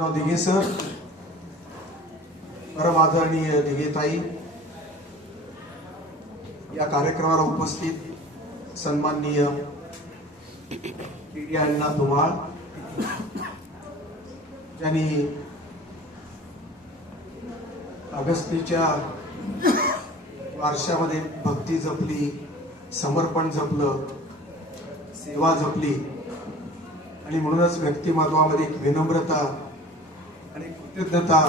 Shivajirao Dighe sir, परम आदरणीय दिघेताई, या कार्यक्रमाला उपस्थित सन्माननीय पीडी अण्णा धुमाळ, ज्यांनी अगस्तीच्या वारशामध्ये भक्ती जपली, समर्पण जपलं, सेवा जपली आणि म्हणूनच व्यक्तिमत्वामध्ये एक विनम्रता आणि कृतज्ञता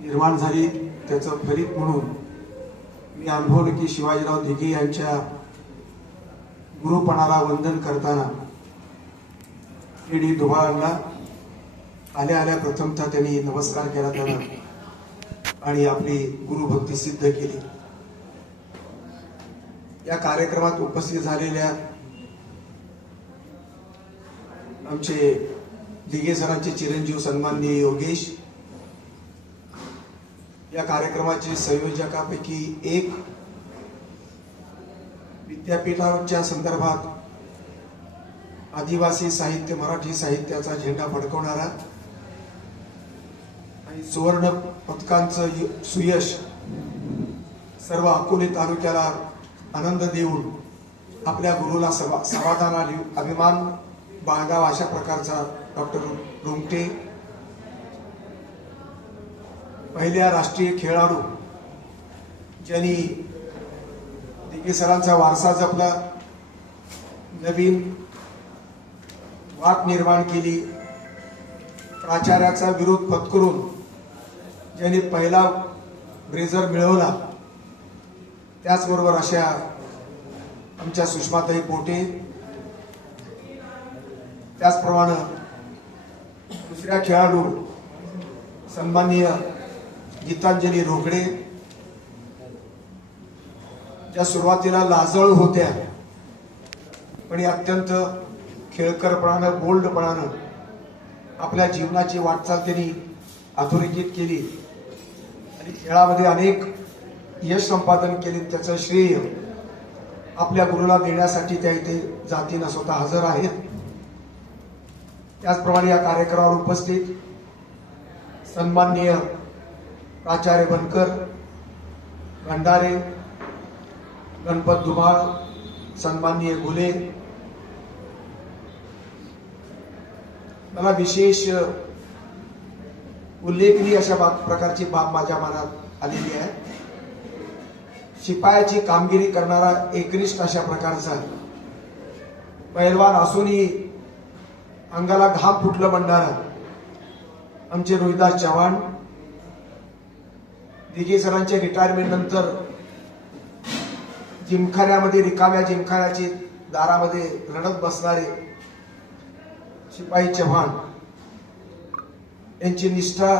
निर्माण झाली। त्याचं फलित म्हणून मी अनुभवलं की शिवाजीराव दिघे यांच्या गुरुपणाला वंदन करताना पीडी धुमाळांना आल्या आल्या प्रथमतः त्यांनी नमस्कार केला त्यांना आणि आपली गुरुभक्ती सिद्ध केली। या कार्यक्रमात उपस्थित झालेल्या आमचे दिघे सरांचे चिरंजीव सन्माननीय योगेश, या कार्यक्रमाचे संयोजकापैकी एक, विद्यापीठाच्या संदर्भात आदिवासी साहित्य, मराठी साहित्याचा झेंडा फडकवणारा आणि सुवर्ण पदकांचं सुयश सर्व अकोले तालुक्याला आनंद देऊन आपल्या गुरुला समाधान आणि अभिमान बाळगावा अशा प्रकारचा डॉक्टर रुंगटे, पहिल्या राष्ट्रीय खेळाडू ज्यांनी दिघे सरांचा वारसा जपला, नवीन वाट निर्माण केली, प्राचार्याचा विरोध पत्करून ज्यांनी पहिला ब्रेझर मिळवला, त्याचबरोबर अशा आमच्या सुषमाताई पोटे, त्याचप्रमाणे दुसऱ्या खेळाडू सन्माननीय गीतांजली रोकडे, ज्या सुरुवातीला लाजळू होत्या पण अत्यंत खेळकरपणानं, बोल्डपणानं आपल्या जीवनाची वाटचाल त्यांनी अधोरेखित केली आणि खेळामध्ये अनेक यश संपादन केले। त्याचं श्रेय आपल्या गुरुला देण्यासाठी त्या इथे जातीनं स्वतः हजर आहेत। त्याचप्रमाणे या कार्यक्रमावर उपस्थित सन्माननीय प्राचार्य बनकर, भंडारे, गणपत धुमाळ, सन्माननीय गुले, मला विशेष उल्लेखनीय अशा प्रकारची बाब माझ्या मनात आलेली आहे। शिपायाची कामगिरी करणारा एकनिष्ठ अशा प्रकारचा पैलवान असूनही अंगाला घाम फुटलं म्हणणारा आमचे रोहिदास चव्हाण, दिघे सरांच्या रिटायरमेंट नंतर जिमखान्यामध्ये, रिकाम्या जिमखान्याची दारामध्ये लढत बसणारे शिपाई चव्हाण, यांची निष्ठा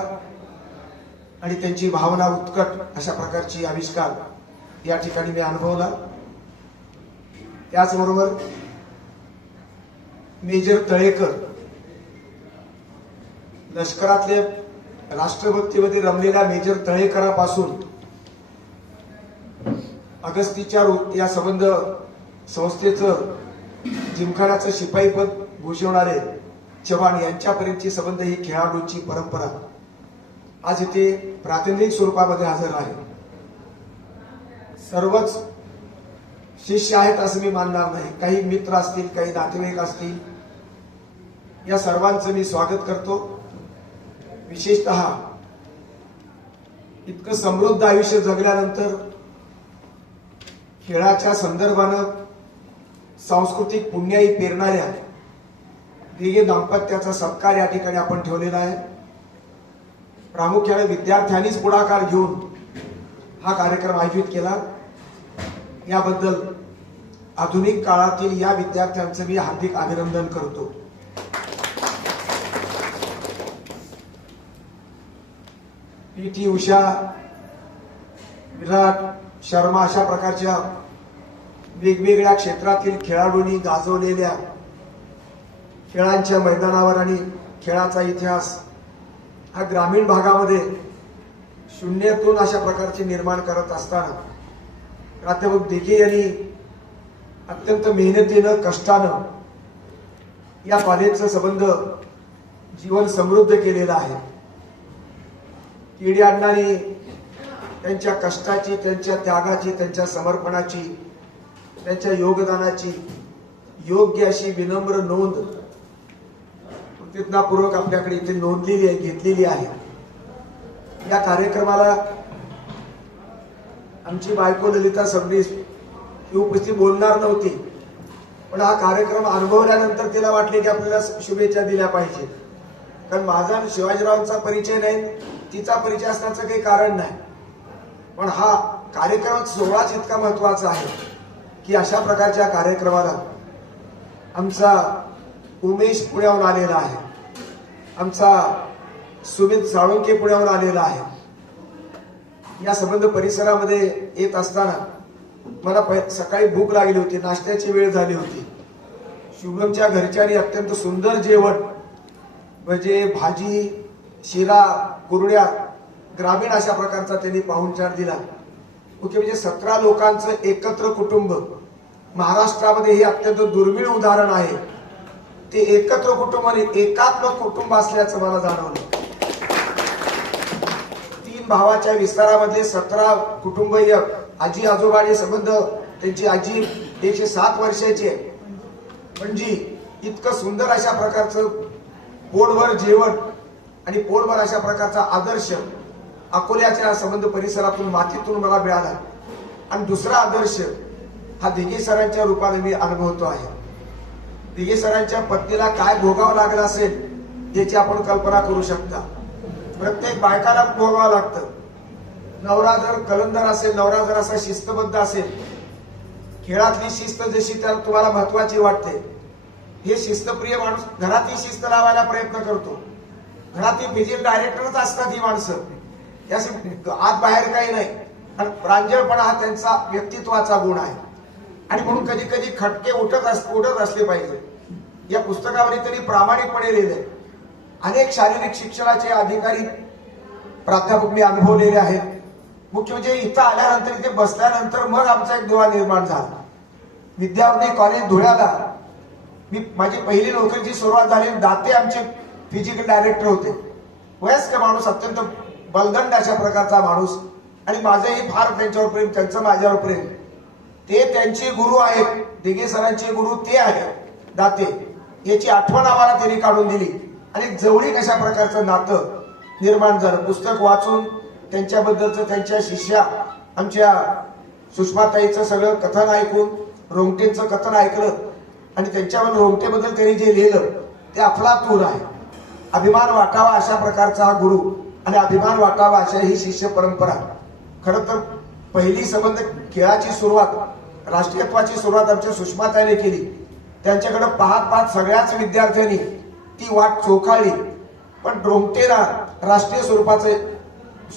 आणि त्यांची भावना उत्कट अशा प्रकारची आविष्कार या ठिकाणी मी अनुभवला। त्याचबरोबर मेजर तळेकर, लष्करातले राष्ट्रभक्तीमध्ये रमलेल्या मेजर तळेकरापासून अगस्तीच्या या संबंध संस्थेचं जिमखान्याचं शिपाईपद भूषवणारे चव्हाण यांच्यापर्यंतची संबंध ही खेळाडूंची परंपरा आज इथे प्रातिनिधिक स्वरूपामध्ये हजर आहे। सर्वच शिष्य आहेत असं मी मानणार नाही, काही मित्र असतील, काही नातेवाईक असतील, या सर्वांचं मी स्वागत करतो। विशेषतः इतकं समृद्ध आयुष्य जगल्यानंतर खेळाच्या संदर्भानं सांस्कृतिक पुण्याई पेरणाऱ्या दिघे दाम्पत्याचा सत्कार या ठिकाणी आपण ठेवलेला आहे। प्रामुख्याने विद्यार्थ्यांनीच पुढाकार घेऊन हा कार्यक्रम आयोजित केला, याबद्दल आधुनिक काळातील या विद्यार्थ्यांचं मी हार्दिक अभिनंदन करतो। पी.टी. उषा, विराट, शर्मा अशा प्रकारच्या वेगवेगळ्या क्षेत्रातील खेळाडूंनी गाजवलेल्या खेळांच्या मैदानावर आणि खेळाचा इतिहास हा ग्रामीण भागामध्ये शून्यातून अशा प्रकारचे निर्माण करत असताना प्राध्यापक दिघे यांनी अत्यंत मेहनतीनं, कष्टानं या कॉलेजचा संबंध जीवन समृद्ध केलेलं आहे. केडी अण्णांनी त्यांच्या कष्टाची, त्यांच्या त्यागाची, त्यांच्या समर्पणाची, त्यांच्या योगदानाची योग्य अशी विनम्र नोंद कृतज्ञतापूर्वक आपल्याकडे इथे नोंदलेली आहे, घेतलेली आहे. या कार्यक्रमाला आमची बायको ललिता सबनीस ही उपस्थित बोलणार नव्हती, पण हा कार्यक्रम अनुभवल्यानंतर तिला वाटले की आपल्याला शुभेच्छा दिल्या पाहिजे. कारण माझा आणि शिवाजीरावांचा परिचय नाही, तिचा परिचय असण्याचं काही कारण नाही. पण हा कार्यक्रम सोहळाच इतका महत्वाचा आहे की अशा प्रकारच्या कार्यक्रमाला आमचा उमेश पुण्याहून आलेला आहे, आमचा सुमित साळुंके पुण्याहून आलेला आहे. या संबंध परिसरामध्ये येत असताना मला सकाळी भूक लागली होती, नाश्त्याची वेळ झाली होती. शुभमच्या घरच्यांनी अत्यंत सुंदर जेवण म्हणजे भाजी, शिरा, कुरड्या, ग्रामीण अशा प्रकारचा त्यांनी पाहुणचार दिला. मुख्य म्हणजे 17 लोकांचं एकत्र कुटुंब महाराष्ट्रामध्ये हे अत्यंत दुर्मिळ उदाहरण आहे. ते एकत्र कुटुंब आणि एकात्मक कुटुंब असल्याचं मला जाणवलं. 3 भावाच्या विस्तारामध्ये 17 कुटुंबीय, आजी आजोबाचे संबंध, त्यांची आजी 107 वर्षाची आहे. म्हणजे इतकं सुंदर अशा प्रकारचं पोटभर जेवण आणि पोटभर अशा प्रकारचा आदर्श अकोल्याच्या संबंध परिसरातून, मातीतून मला मिळाला. आणि दुसरा आदर्श हा दिघे सरांच्या रूपाने मी अनुभवतो आहे. दिघे सरांच्या पत्नीला काय भोगावं लागलं असेल याची आपण कल्पना करू शकता. प्रत्येक बायकाला भोगावं लागतं. नवरा जर कलंदर असेल, नवरा जर असा शिस्तबद्ध असेल, खेळातली शिस्त जशी तर तुम्हाला महत्वाची वाटते, हे शिस्तप्रिय माणूस घरातही शिस्त लावायला प्रयत्न करतो. घरातही म्युझिक डायरेक्टरच असतात ही माणसं, त्यासाठी आत बाहेर काही नाही. आणि प्रांजळपणा हा त्यांचा व्यक्तित्वाचा गुण आहे. आणि म्हणून कधी कधी खटके उठत असले पाहिजे. या पुस्तकावर त्यांनी प्रामाणिकपणे लिहिले. अनेक शारीरिक शिक्षणाचे अधिकारी प्राध्यापक मी अनुभवलेले आहेत. मुख्य म्हणजे इथं आल्यानंतर, इथे बसल्यानंतर मग आमचा एक दुवा निर्माण झाला. विद्यावर्णी कॉलेज धुळ्याला माझी पहिली नोकरीची सुरुवात झाली. दाते आमचे फिजिकल डायरेक्टर होते. वयस्कर माणूस, अत्यंत बलदंड अशा प्रकारचा माणूस. आणि माझंही फार त्यांच्यावर प्रेम, त्यांचं माझ्यावर प्रेम. ते त्यांचे गुरु आहेत, दिघे सरांचे गुरु ते आहेत दाते. याची आठवण आम्हाला त्यांनी काढून दिली आणि जवळीक अशा प्रकारचं नातं निर्माण झालं. पुस्तक वाचून त्यांच्याबद्दलचं, त्यांच्या शिष्या आमच्या सुषमाताईचं सगळं कथन ऐकून, रोंगटेंचं कथन ऐकलं आणि त्यांच्यावर रोंगटेबद्दल त्यांनी जे लिहिलं ते अफलातून आहे. अभिमान वाटावा अशा प्रकारचा हा गुरु आणि अभिमान वाटावा अशा ही शिष्य परंपरा. खरं तर पहिली संबंध खेळाची सुरुवात, राष्ट्रीयत्वाची सुरुवात आमच्या सुषमाताईने केली. त्यांच्याकडे पाहत पाहत सगळ्याच विद्यार्थ्यांनी ती वाट चोखाळली. पण रोंगटेला राष्ट्रीय स्वरूपाचं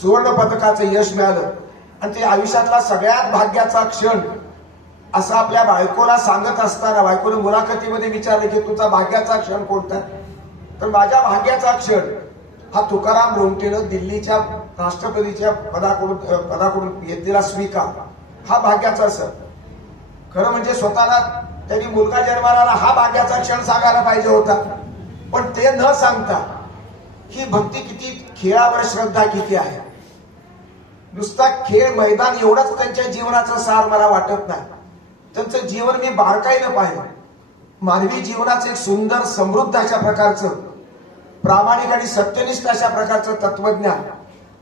सुवर्ण पदकाचं यश मिळालं आणि ते आयुष्यातला सगळ्यात भाग्याचा क्षण असं आपल्या बायकोला सांगत असताना बायकोने मुलाखतीमध्ये विचारले की तुझा भाग्याचा क्षण कोणता? तर माझ्या भाग्याचा क्षण हा तुकाराम रोंगटेनं दिल्लीच्या राष्ट्रपतीच्या पदाकडून घेतलेला स्वीकार हा भाग्याचा सण. खरं म्हणजे स्वतःला त्यांनी मुलगा जन्माला आला हा भाग्याचा क्षण सांगायला पाहिजे होता. पण ते न सांगता ही भक्ती किती, खेळावर श्रद्धा किती आहे. नुसता खेळ मैदान एवढंच त्यांच्या जीवनाचं सार मला वाटत नाही. त्यांचं जीवन मी बारकाईनं पाहिलं. मानवी जीवनाचं एक सुंदर समृद्ध अशा प्रकारचं, प्रामाणिक आणि सत्यनिष्ठ अशा प्रकारचं तत्वज्ञान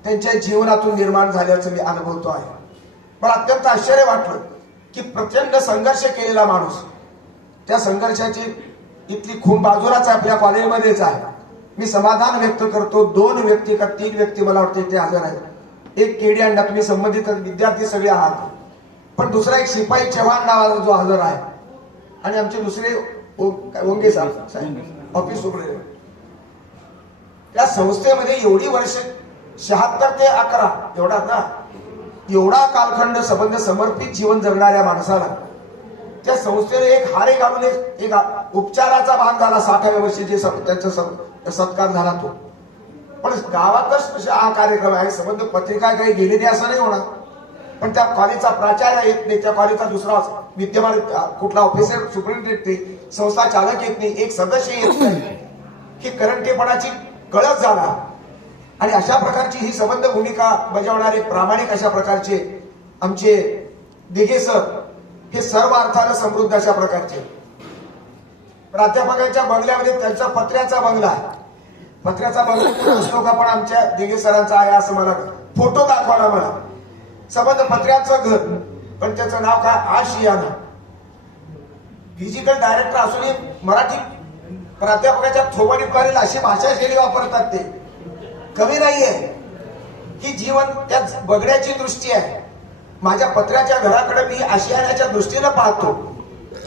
त्यांच्या जीवनातून निर्माण झाल्याचं मी अनुभवतो आहे. मला अत्यंत आश्चर्य वाटलं की प्रचंड संघर्ष केलेला माणूस, त्या संघर्षाची इथली खून बाजूलाच आपल्या कॉलेजमध्येच आहे. मी समाधान व्यक्त करतो. 2 व्यक्ती का 3 व्यक्ती मला वाटते ते हजर आहेत. एक केडी अण्णा, तुम्ही संबंधित विद्यार्थी सगळे आहात. पण दुसरा एक शिपाई चव्हाण नावाचा जो हजर आहे आणि आमचे दुसरे ओंगे साहेब ऑफिस सुपरिटेंडेंट. त्या संस्थेमध्ये एवढी वर्ष 76 ते 11 एवढा ना, एवढा कालखंड संबंध समर्पित जीवन जगणाऱ्या माणसाला त्या संस्थेने एक हारे घालून एक उपचाराचा भाग झाला. 60व्या वर्षी जे त्यांचा सत्कार झाला तो. पण गावातच हा कार्यक्रम आहे. संबंध पत्रिका काही गेलेली असं नाही होणार. पण त्या कॉलेजचा प्राचार्य येत नाही, त्या कॉलेजचा दुसरा विद्यमान कुठला ऑफिसर सुपरिटेंडेंट नाही, संस्था चालक येत नाही, एक सदस्य येत नाही. की करंटेपणाची कळस झाला आणि अशा प्रकारची ही संबंध भूमिका बजावणारे प्रामाणिक अशा प्रकारचे आमचे दिघे सर हे सर्व अर्थानं समृद्ध अशा प्रकारचे. प्राध्यापकांच्या बंगल्यामध्ये त्यांचा पत्र्याचा बंगला आहे. पत्र्याचा बंगला असतो का पण आमच्या दिघे सरांचा आहे असं मला फोटो दाखवला मला. संबंध पत्र्याचं घर पण त्याचं नाव काय आशियाना. फिजिकल डायरेक्टर असूनही मराठी प्राध्यापकाच्या थोबाडीद्वारे अशी भाषा शैली वापरतात ते कमी नाहीये. ही जीवन त्या बगड्याची दृष्टी आहे. माझ्या पत्र्याच्या घराकडे मी आशियानाच्या दृष्टीनं पाहतो.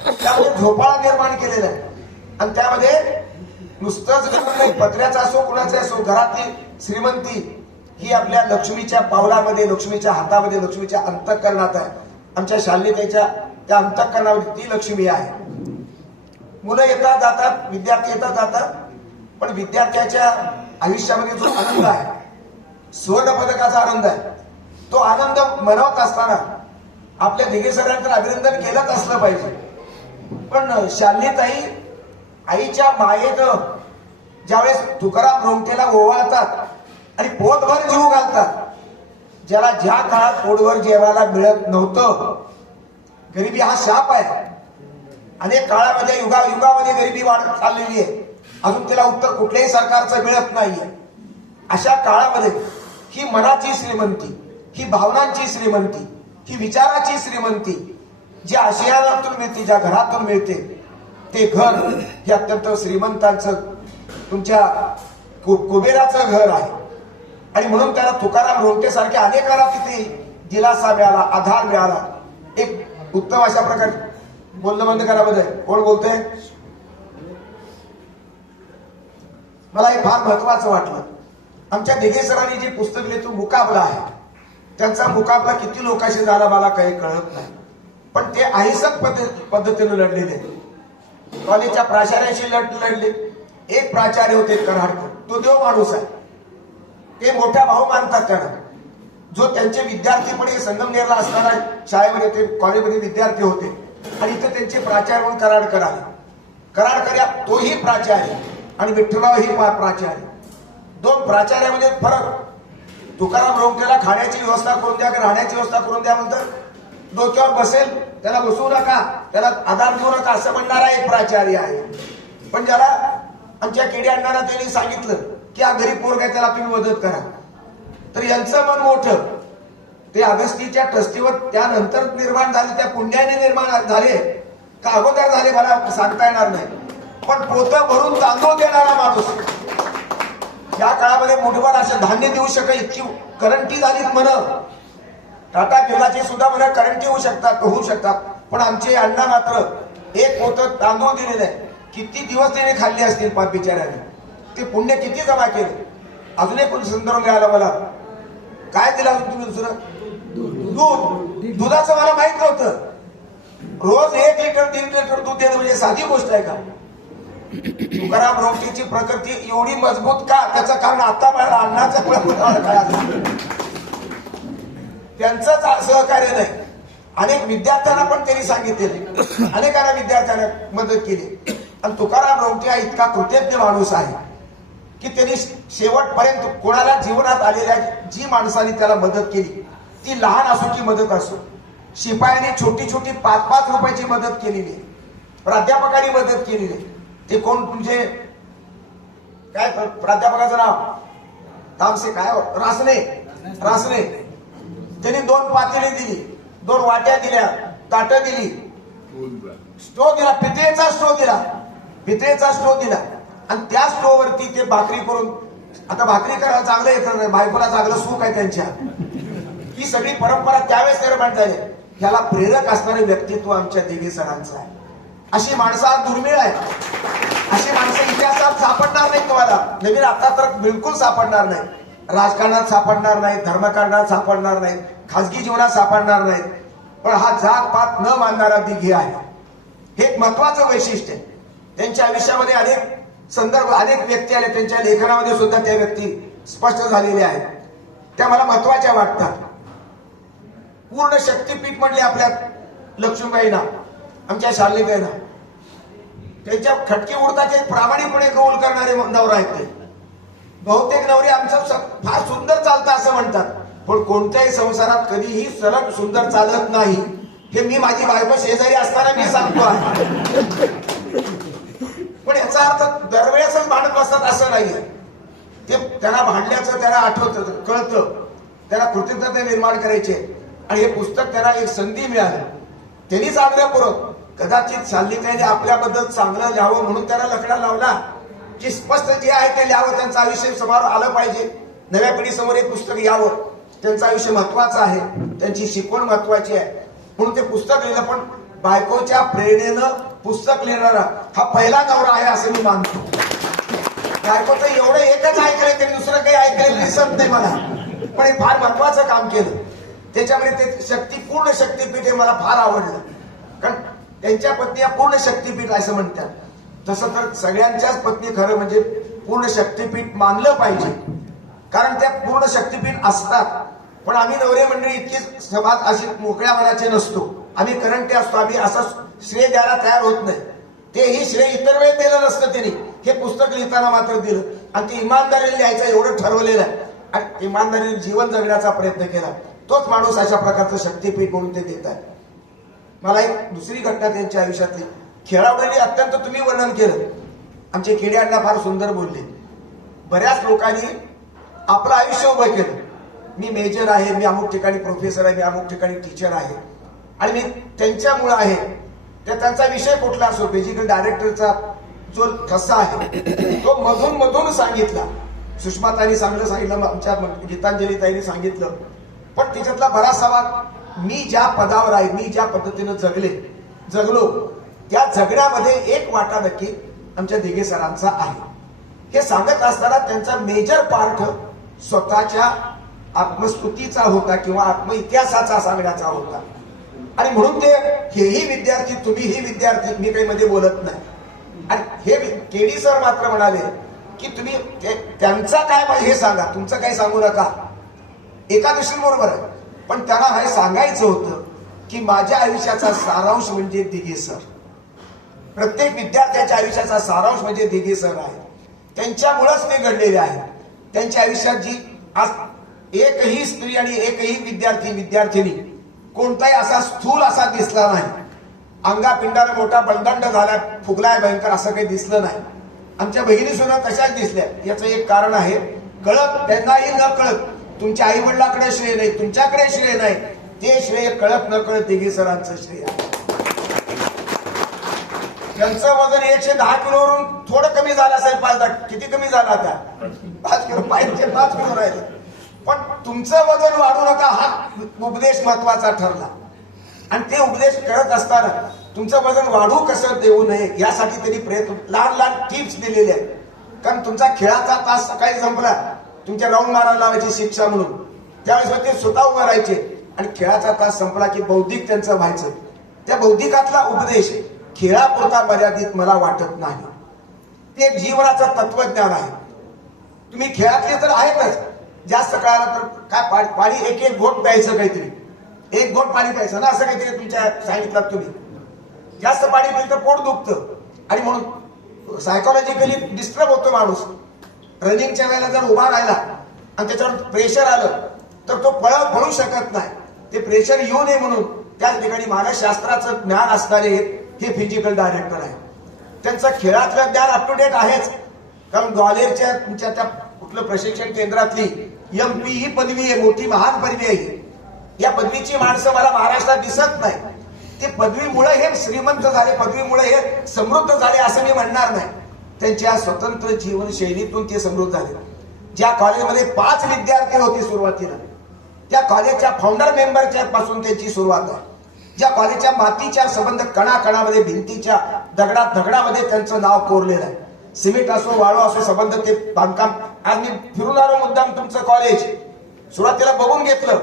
त्यामध्ये झोपाळा निर्माण केलेला आहे आणि त्यामध्ये नुसतंच घर नाही, पत्र्याचा असो कुणाचा असो, घरातली श्रीमंती ही आपल्या लक्ष्मीच्या पावलामध्ये, लक्ष्मीच्या हातामध्ये, लक्ष्मीच्या अंतःकरणात आहे. आमच्या शालिनीताईच्या त्या अंतःकरणामध्ये ती लक्ष्मी आहे. मुलं येतात जातात, विद्यार्थी येतात जातात, पण विद्यार्थ्याच्या आयुष्यामध्ये जो आनंद आहे, सुवर्ण पदकाचा आनंद आहे, तो आनंद मनवत असताना आपल्या दिघे सरांचं अभिनंदन केलंच असलं पाहिजे. पण शालिनीताई आईच्या मायेनं ज्यावेळेस तुकाराम रोमटेला ओवाळतात आणि पोटभर जीव घालतात, ज्याला ज्या काळात पोटभर जेवायला मिळत नव्हतं, गरिबी हा शाप आहे. अनेक काळामध्ये युगामध्ये गरिबी वाढत चाललेली आहे, अजून त्याला उत्तर कुठल्याही सरकारचं मिळत नाहीये. अशा काळामध्ये ही मनाची श्रीमंती, ही भावनांची श्रीमंती, ही विचाराची श्रीमंती जी आशियानातून मिळते, ज्या घरातून मिळते, ते घर हे अत्यंत श्रीमंतांचं, तुमच्या कुबेराचं घर आहे. आणि म्हणून त्याला तुकाराम रोमटे सारख्या अनेकांना तिथे दिलासा मिळाला, आधार मिळाला. एक उत्तम अशा प्रकारे बोलणं बंद करावं. कोण बोलतोय? मला हे फार महत्वाचं वाटलं. आमच्या दिघे सरांनी जी पुस्तक लिहिली तो मुकाबला आहे. त्यांचा मुकाबला किती लोकांशी झाला मला काही कळत नाही, पण ते अहिंसक पद्धतीने लढलेले. कॉलेजच्या प्राचार्याशी लढले. एक प्राचार्य होते कराडकर, तो देव माणूस आहे, ते मोठा भाऊ मानतात त्यांना. जो त्यांचे विद्यार्थीपणे संगमनेरला असताना शाळेमध्ये ते कॉलेजमध्ये विद्यार्थी होते आणि इथे त्यांचे प्राचार्य म्हणून कराडकर आले. कराडकर तोही प्राचार्य आणि विठ्ठलराव ही प्राचार्य. दोन प्राचार्यामध्ये फरक. तुकाराम रोमटेला खाण्याची व्यवस्था करून द्या, राहण्याची व्यवस्था करून द्या म्हणतात. डोक्यावर बसेल त्याला बसवू नका, त्याला आधार देऊ नका असं म्हणणारा एक प्राचार्य आहे. पण ज्याला आमच्या केडी अण्णांना त्यांनी सांगितलं की हा गरीब पोरगा आहे, त्याला तुम्ही मदत करा, तर यांचं मन मोठं. ते अगस्तीच्या ट्रस्टीवर त्यानंतर निर्माण झाले, त्या पुण्याने निर्माण झाले का अगोदर झाले मला सांगता येणार नाही. पण पोतं भरून तांदूळ देणारा माणूस. या काळामध्ये मुठभर असं धान्य देऊ शकत इतकी करंटी झालीत म्हण. टाटा बिर्लाचे सुद्धा म्हणा करंटी होऊ शकतात, पण आमचे अण्णा मात्र एक पोतं तांदूळ दिलेलं आहे. किती दिवस त्याने खाल्ले असतील पाच बिचाऱ्याने, ते पुण्य किती जमा केले. अजून एक संदर्भ मिळाला मला. काय दिला तुम्ही दुसरं? दूध. दुधाचं मला माहित नव्हतं. रोज 1 लिटर 3 लिटर दूध देणं म्हणजे साधी गोष्ट आहे का? तुकाराम रोमटेची प्रकृती एवढी मजबूत का? त्याचं कारण आता मला अण्णाचं त्यांचं सहकार्य नाही. अनेक विद्यार्थ्यांना पण त्यांनी सांगितले, अनेकांना विद्यार्थ्यांना मदत केली. आणि तुकाराम रोमटे हा इतका कृतज्ञ माणूस आहे की त्यांनी शेवटपर्यंत कोणाला जीवनात आलेल्या जी माणसांनी त्याला मदत केली, ती लहान असो की मदत असो, शिपायांनी छोटी छोटी 5-5 रुपयाची मदत केलेली, प्राध्यापकांनी मदत केलेली. ते कोण तुमचे काय प्राध्यापकाचं नाव? तामसे काय रासने. त्यांनी 2 पातेली दिली, 2 वाट्या दिल्या, ताटं दिली, स्टोव दिला, पितळेचा स्टोव दिला. आणि त्या स्टोव वरती ते भाकरी करून, आता भाकरी करायला चांगलं येतं नाही, बायकोला चांगलं सुख आहे त्यांच्या. ही सगळी परंपरा त्यावेळेस निर्माण झाली. ह्याला प्रेरक असणारे व्यक्तित्व आमच्या दिघे सरांचं आहे. अशी माणसं आज दुर्मिळ आहे. अशी माणसं इतिहासात सापडणार नाही तुम्हाला. नवीन आता तर बिलकुल सापडणार नाही. राजकारणात सापडणार नाही, धर्मकारणात सापडणार नाही, खासगी जीवनात सापडणार नाही. पण हा जात पात न मानणारा दिघे आहे. हे एक महत्वाचं वैशिष्ट्य आहे. त्यांच्या आयुष्यामध्ये अनेक संदर्भ, अनेक व्यक्ती आले, त्यांच्या लेखनामध्ये सुद्धा त्या व्यक्ती स्पष्ट झालेल्या आहेत. त्या मला महत्वाच्या वाटतात. पूर्ण शक्तीपीठ म्हणले आपल्या लक्ष्मीबाईंना, आमच्या शालिनीताईंना. त्यांच्या खटके उडतात ते प्रामाणिकपणे कबूल करणारे नवरा आहेत ते. बहुतेक नवरे आमचं फार सुंदर चालतं असं म्हणतात, पण कोणत्याही संसारात कधीही सलग सुंदर चालत नाही हे मी माझी बायको शेजारी असताना मी सांगतो आहे. पण याचा अर्थ दरवेळेसच भांडत बसतात असं नाहीये. ते त्यांना भांडल्याचं त्यांना आठवतं, कळतं, त्यांना कृतज्ञता निर्माण करायचे. आणि हे पुस्तक त्यांना एक संधी मिळाली. त्यांनीच आग्रहपूर्वक कदाचित शालिनीताईने आपल्याबद्दल चांगलं लिहावं म्हणून त्याला लकडा लावला की स्पष्ट जे आहे ते लिहावं, त्यांचं आयुष्य समोर आलं पाहिजे, नव्या पिढीसमोर हे पुस्तक यावं, त्यांचं आयुष्य महत्वाचं आहे, त्यांची शिकवण महत्वाची आहे म्हणून ते पुस्तक लिहिलं. पण बायकोच्या प्रेरणेनं पुस्तक लिहिणारा हा पहिला नवरा आहे असं मी मानतो. बायकोचं एवढं एकच ऐकलंय तरी दुसरं काही ऐकायला दिसत नाही मला, पण हे फार महत्वाचं काम केलं. त्याच्यामध्ये ते पूर्ण शक्तीपीठ हे मला फार आवडलं, कारण त्यांच्या पत्नी पूर्ण शक्तीपीठ असं म्हणतात. तसं तर सगळ्यांच्याच पत्नी खरं म्हणजे पूर्ण शक्तीपीठ मानलं पाहिजे, कारण त्या पूर्ण शक्तीपीठ असतात. पण आम्ही नवरे मंडळी इतकी समाज अशी मोकळ्या मनाचे नसतो, आम्ही करंटे असतो, आम्ही असं श्रेय द्यायला तयार होत नाही. तेही श्रेय इतर वेळेस दिलं नसतं त्यांनी, हे पुस्तक लिहिताना मात्र दिलं. आणि ते इमानदारीने लिहायचं एवढं ठरवलेलं आहे आणि इमानदारीने जीवन जगण्याचा प्रयत्न केला. तोच माणूस अशा प्रकारचं शक्तीपीठ म्हणून ते देत आहे. मला एक दुसरी घटना त्यांच्या आयुष्यातली, खेळाडूंनी अत्यंत तुम्ही वर्णन केलं, आमचे खेडे अण्णा फार सुंदर बोलले. बऱ्याच लोकांनी आपलं आयुष्य उभं केलं, मी मेजर आहे, मी अमुक ठिकाणी प्रोफेसर आहे, मी अमुक ठिकाणी टीचर आहे आणि मी त्यांच्यामुळे आहे. त्यांचा विषय कुठला असो, फिजिकल डायरेक्टरचा जो ठसा आहे तो मधून मधून सांगितला. सुषमाताईंनी चांगलं सांगितलं, आमच्या गीतांजलीताईंनी सांगितलं. पण तिच्यातला बराचसा भाग मी ज्या पदावर आहे, मी ज्या पद्धतीनं जगलो त्या जगण्यामध्ये एक वाटा नक्की आमच्या दिघे सरांचा आहे. हे सांगत असताना त्यांचा मेजर पार्ट स्वतःच्या आत्मस्तुतीचा होता किंवा आत्मइतिहासाचा सांगण्याचा होता. आणि म्हणून ते हेही विद्यार्थी, तुम्हीही विद्यार्थी, मी काही मध्ये बोलत नाही. आणि हे केडी सर मात्र म्हणाले की तुम्ही त्यांचा काय पाहिजे हे सांगा, तुमचं काही सांगू नका. एका दृष्टीने बरोबर आहे, पण त्यांना हे सांगायचं होतं की माझ्या आयुष्याचा सारांश म्हणजे दिघे सर. प्रत्येक विद्यार्थ्याच्या आयुष्याचा सारांश म्हणजे दिघे सर आहे. त्यांच्यामुळेच ते घडलेले आहे. त्यांच्या आयुष्यात जी आज एकही स्त्री आणि एकही विद्यार्थी कोणताही असा स्थूल असा दिसला नाही, अंगापिंडाला मोठा बळदंड झाला, फुगलाय भयंकर, असं काही दिसलं नाही. आमच्या बहिणी सुद्धा तशाच दिसल्या. याचं एक कारण आहे, कळत त्यांनाही न कळत, तुमच्या आई वडिलाकडे श्रेय नाही, तुमच्याकडे श्रेय नाही, ते श्रेय कळत न कळत दिघे सरांचं श्रेय आहे. त्यांचं वजन 110 किलोवरून थोडं कमी झालं असेल, 5 किती कमी झाला आता, 5 किलो, 5 किलो राहिले. पण तुमचं वजन वाढू नका हा उपदेश महत्वाचा ठरला. आणि ते उपदेश करत असताना तुमचं वजन वाढू कसं देऊ नये यासाठी त्यांनी प्रयत्न, लहान टिप्स दिलेले आहेत. कारण तुमचा खेळाचा तास सकाळी संपला, तुमच्या राऊंड मारायला लावायची शिक्षा म्हणून, त्यावेळेस ते स्वतः उभं राहायचे आणि खेळाचा तास संपला की बौद्धिक त्यांचं व्हायचं. त्या बौद्धिकातला उपदेश खेळापुरता मर्यादित मला वाटत नाही. ते एक जीवनाचं तत्वज्ञान आहे. तुम्ही खेळातले तर आहेतच, जास्त कळालं तर काय पाणी एक घोट प्यायचं, काहीतरी एक घोट पाणी प्यायचं ना, असं काहीतरी तुमच्या सांगितलं. तुम्ही जास्त पाणी पिलं तर पोट दुखतं आणि म्हणून सायकोलॉजिकली डिस्टर्ब होतो माणूस. रनिंगच्या वेळेला जर उभा राहिला आणि त्याच्यावर प्रेशर आलं तर तो पळू शकत नाही. ते प्रेशर येऊ नये म्हणून त्याच ठिकाणी मानसशास्त्राचं ज्ञान असणारे हे फिजिकल डायरेक्टर आहे. त्यांचं खेळातलं ज्ञान अप टू डेट आहेच, कारण ग्वाल्हेरच्या तुमच्या त्या कुठलं प्रशिक्षण केंद्रातली MP ही पदवी आहे, मोठी महान पदवी आहे. या पदवीची माणसं मला महाराष्ट्रात दिसत नाही. ते पदवीमुळे हे श्रीमंत झाले, पदवीमुळे हे समृद्ध झाले असं मी म्हणणार नाही. त्यांच्या स्वतंत्र जीवनशैलीतून ते समृद्ध झाले. ज्या कॉलेजमध्ये 5 विद्यार्थी होते सुरुवातीला, त्या कॉलेजच्या फाउंडर मेंबरच्या पासून त्यांची सुरुवात आहे. ज्या कॉलेजच्या मातीच्या संबंध कणाकणामध्ये, भिंतीच्या दगडामध्ये त्यांचं नाव कोरलेलं आहे. सिमेंट असो, वाळू असो, संबंध ते बांधकाम. आज मी फिरून आलो मुद्दाम तुमचं कॉलेज, सुरुवातीला बघून घेतलं.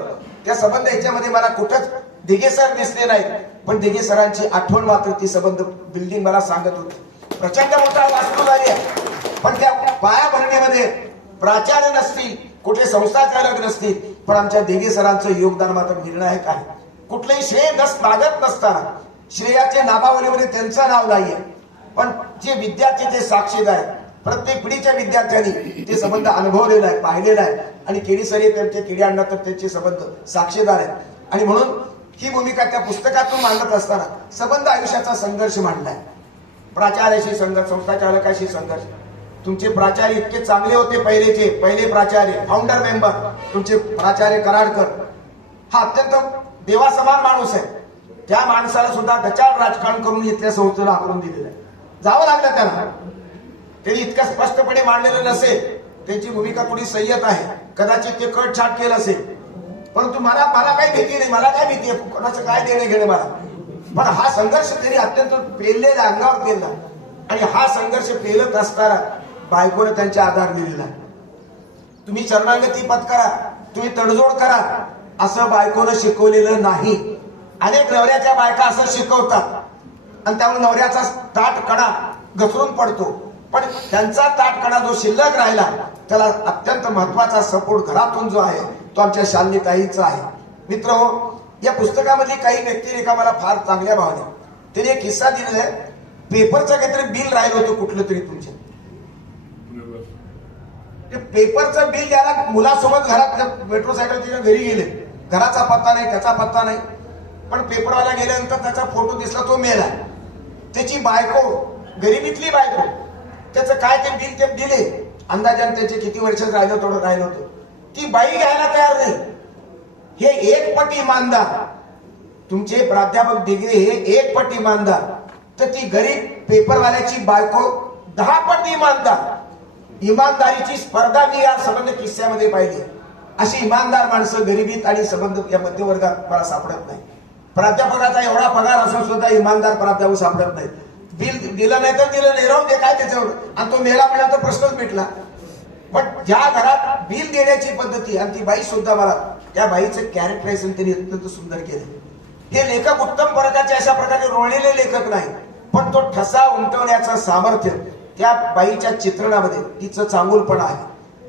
त्या संबंध याच्यामध्ये मला कुठंच दिघे सर दिसले नाहीत, पण दिघे सरांची आठवण मात्र ती संबंध बिल्डिंग मला सांगत होती. प्रचंड मोठा वास्तू झाली आहे, पण त्या पायाभरणीमध्ये प्राचार्य नसतील, कुठले संस्थाचालक नसतील, पण आमच्या दिघे सरांचं योगदान मात्र निर्णायक आहे. कुठलंही श्रेय मागत नसताना श्रेयाच्या नावावलीमध्ये त्यांचं नाव नाहीये. पण जे विद्यार्थी ते साक्षीदार आहेत. प्रत्येक पिढीच्या विद्यार्थ्यांनी ते संबंध अनुभवलेला आहे, पाहिलेला आहे. आणि केडी सर त्यांचे केडी अण्णा तर त्यांचे संबंध साक्षीदार आहेत. आणि म्हणून ही भूमिका त्या पुस्तकातून मांडत असताना संबंध आयुष्याचा संघर्ष मांडलाय. प्राचार्याशी संघर्ष, संस्थाचालकाशी संघर्ष. तुमचे प्राचार्य इतके चांगले होते, पहिले प्राचार्य, फाउंडर मेंबर तुमचे प्राचार्य कराडकर हा अत्यंत देवासमान माणूस आहे. त्या माणसाला सुद्धा गचाळ राजकारण करून इथल्या संस्थेला आकरून दिलेलं आहे. जावं लागलं त्यांना. त्यांनी इतकं स्पष्टपणे मांडलेलं नसेल. त्यांची भूमिका थोडी संयत आहे, कदाचित ते कटछाट केलं असेल. परंतु मला काही भीती नाही, मला काय भीती आहे, कोणाचं काय देणे घेणे मला. पण हा संघर्ष त्यांनी अत्यंत पेललेला, अंगावर पेलला. आणि हा संघर्ष पेलत असताना बायकोने त्यांचा आधार दिलेला आहे. तुम्ही शरणागती पत्करा, तुम्ही तडजोड करा असं बायकोनं शिकवलेलं नाही. अनेक नवऱ्याच्या बायका असं शिकवतात आणि त्यामुळे नवऱ्याचा ताटकणा घसरून पडतो. पण त्यांचा ताटकणा जो शिल्लक राहिला त्याला अत्यंत महत्वाचा सपोर्ट घरातून जो आहे तो आमच्या शालिनीताईंचा आहे. मित्र हो, या पुस्तकामधली काही व्यक्तिरेखा मला फार चांगल्या भावल्या. त्यांनी एक किस्सा दिलेला आहे. पेपरचं काहीतरी बिल राहिलं होतं कुठलं तरी तुमच्या. ते पेपरचं बिल द्यायला मुलासोबत घरात मेट्रो सायकल घरी गेले. घराचा पत्ता नाही, त्याचा पत्ता नाही. पण पेपरवाला गेल्यानंतर त्याचा फोटो दिसला, तो मेला. त्याची बायको, गरिबीतली बायको, त्याचं काय ते बिल ते दिले. अंदाजाने त्याचे किती वर्ष राहिलं, थोडं राहिलं होतं. ती बाई घ्यायला तयार नाही. हे एक पट इमानदार, तुमचे प्राध्यापक डिग्री हे एक पट इमानदार, तर ती गरीब पेपरवाल्याची बायको 10 पट इमानदार. इमानदारीची स्पर्धा मी या संबंध किस्स्यामध्ये पाहिली. अशी इमानदार माणसं गरिबीत आणि संबंध या मध्यवर्गात मला सापडत नाही. प्राध्यापकाचा एवढा पगार असून सुद्धा इमानदार प्राध्यापक सापडत नाही. बिल दिलं नाही तर दिलं नाही, राहून दे काय त्याच्यावर. आणि तो मेला मिळाला तर प्रश्नच मिटला. पण ज्या घरात बिल देण्याची पद्धती, आणि ती बाई सुद्धा मला त्या बाईचं कॅरेक्टरायझेशन त्यांनी अत्यंत सुंदर केलं. हे लेखक उत्तम प्रकारचे अशा प्रकारे रोळलेले लेखक नाही, पण तो ठसा उमटवण्याचं सामर्थ्य त्या बाईच्या चित्रणामध्ये, तिचं चांगुलपण आहे,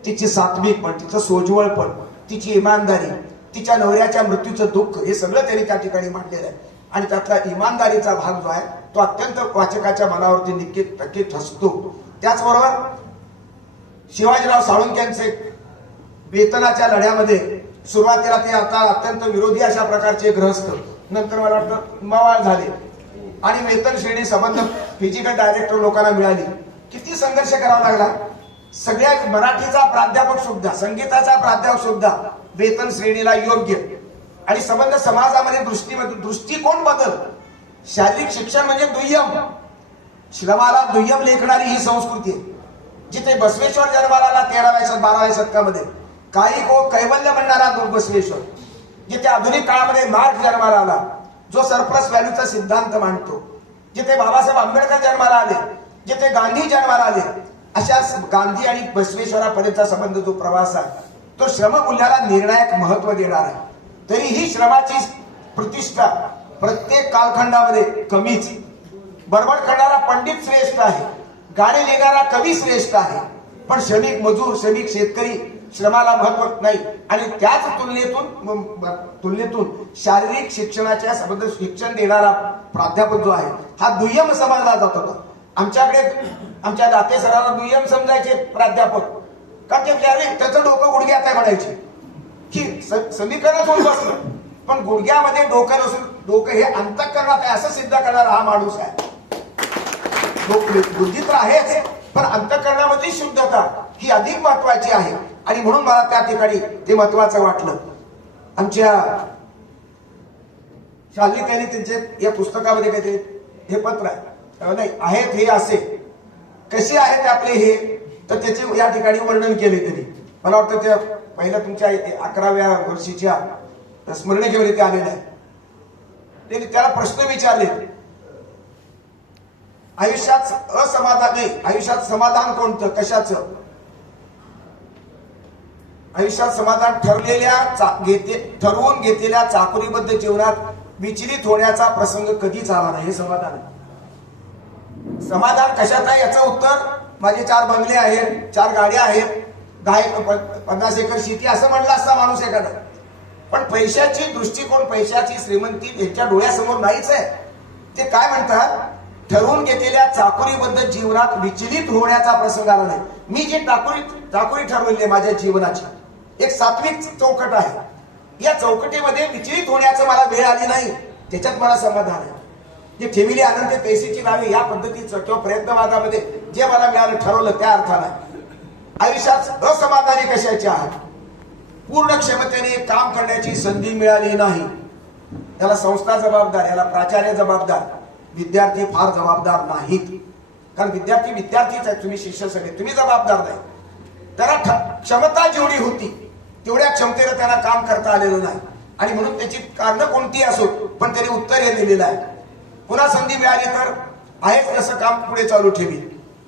तिची सात्विकपण, तिचं सोज्वळपण, तिची इमानदारी, तिच्या नवऱ्याच्या मृत्यूचं दुःख, हे सगळं त्यांनी त्या ठिकाणी मांडलेलं आहे. आणि त्यातला इमानदारीचा भाग जो आहे तो अत्यंत वाचकाच्या मनावरती नक्की ठसतो. त्याचबरोबर शिवाजीराव साळुंक्यांचे वेतनाच्या लढ्यामध्ये सुरुवातीला ते आता अत्यंत विरोधी अशा प्रकारचे ग्रहस्थ, नंतर मला वाटतं मवाळ झाले आणि वेतन श्रेणी संबंध फिजिकल डायरेक्टर लोकांना मिळाली. किती संघर्ष करावा लागला. सगळ्या मराठीचा प्राध्यापक सुद्धा, संगीताचा प्राध्यापक सुद्धा वेतन श्रेणीला योग्य. आणि संबंध समाजामध्ये दृष्टिकोन बदल. शारीरिक शिक्षण म्हणजे दुय्यम, श्रमाला दुय्यम लेखणारी ही संस्कृती आहे. जिथे बसवेश्वर जन्माला आला 13व्या 12व्या शतकामध्ये, काही कैवल्य म्हणणारा बसवेश्वर, जिथे आधुनिक काळामध्ये मार्क्स जन्माला आला जो सरप्लस व्हॅल्यूचा सिद्धांत मांडतो, जिथे बाबासाहेब आंबेडकर जन्माला आले, जिथे गांधी जन्माला आले, अशा गांधी आणि बसवेश्वरापर्यंतचा संबंध जो प्रवास आहे तो श्रममूल्याला निर्णायक महत्व देणार आहे. तरीही श्रमाची प्रतिष्ठा प्रत्येक कालखंडामध्ये कमीच. बडबड करणारा पंडित श्रेष्ठ आहे, गाणे लिहिणारा कवी श्रेष्ठ आहे, पण श्रमिक मजूर, श्रमिक शेतकरी श्रमाला महत्व नाही. आणि त्याच तुलनेतून शारीरिक शिक्षणाच्या संबंध शिक्षण देणारा प्राध्यापक जो आहे हा दुय्यम समजला जात होता. आमच्याकडे आमच्या दाते सरांना दुय्यम समजायचे प्राध्यापक, कारण ते त्याचं डोकं गुडघ्यात आहे म्हणायचे की समीकरणच होऊन बसलं, पण गुडघ्यामध्ये डोकं नसून डोकं हे अंतःकरणात आहे असं सिद्ध करणारा हा माणूस आहे. बुद्धी तर आहेच, पण अंतःकरणामध्ये शुद्धता ही अधिक महत्वाची आहे. आणि म्हणून मला त्या ठिकाणी ते महत्वाचं वाटलं. आमच्या शालिनीताईंनी त्यांचे या पुस्तकामध्ये काहीतरी हे पत्र आहे नाही आहेत हे असे कसे आहेत आपले हे, तर त्याचे या ठिकाणी वर्णन केले त्यांनी. मला वाटतं त्या पहिल्या तुमच्या 11व्या वर्षीच्या स्मरणिकेमध्ये ते आलेलं आहे. त्यांनी त्याला प्रश्न विचारले, आयुष्यात असमाधान नाही, आयुष्यात समाधान कोणतं, कशाचं. आयुष्यात समाधान ठरवून घेतलेल्या चाकोरीबद्ध जीवनात विचलित होण्याचा प्रसंग कधीच आला नाही, हे समाधान आहे. समाधान कशात आहे याचं उत्तर, माझे 4 बंगले आहेत, 4 गाड्या आहेत, 50 एकर शेती असं म्हणलं असता माणूस एखादा. पण पैशाची दृष्टिकोन, पैशाची श्रीमंती यांच्या डोळ्यासमोर नाहीच आहे. ते काय म्हणतात, ठरवून घेतलेल्या चाकोरीबद्दल जीवनात विचलित होण्याचा प्रसंग आला नाही. मी जी चाकोरी ठरवली आहे माझ्या जीवनाची, एक सात्विक चौकट आहे. या चौकटीमध्ये विचलित होण्याचं मला वेळ आली नाही, त्याच्यात मला समाधान आहे. जे ठेविले आनंद पैसेची नावे या पद्धतीचं किंवा प्रयत्नवादामध्ये जे मला मिळालं ठरवलं त्या अर्थानं आयुष्यात असमाधानी कशाचे आहात. पूर्ण क्षमतेने काम करण्याची संधी मिळाली नाही. याला संस्था जबाबदार, याला प्राचार्य जबाबदार, विद्यार्थी फार जबाबदार नाहीत. कारण विद्यार्थीच आहे, तुम्ही शिष्य सगळे, तुम्ही जबाबदार नाही. त्याला क्षमता जेवढी होती तेवढ्या क्षमतेनं त्यांना काम करता आलेलं नाही आणि म्हणून त्याची कारणं कोणती असो पण त्यांनी उत्तर हे दिलेलं आहे. पुन्हा संधी मिळाली तर आहेच तसं काम पुढे चालू ठेवी.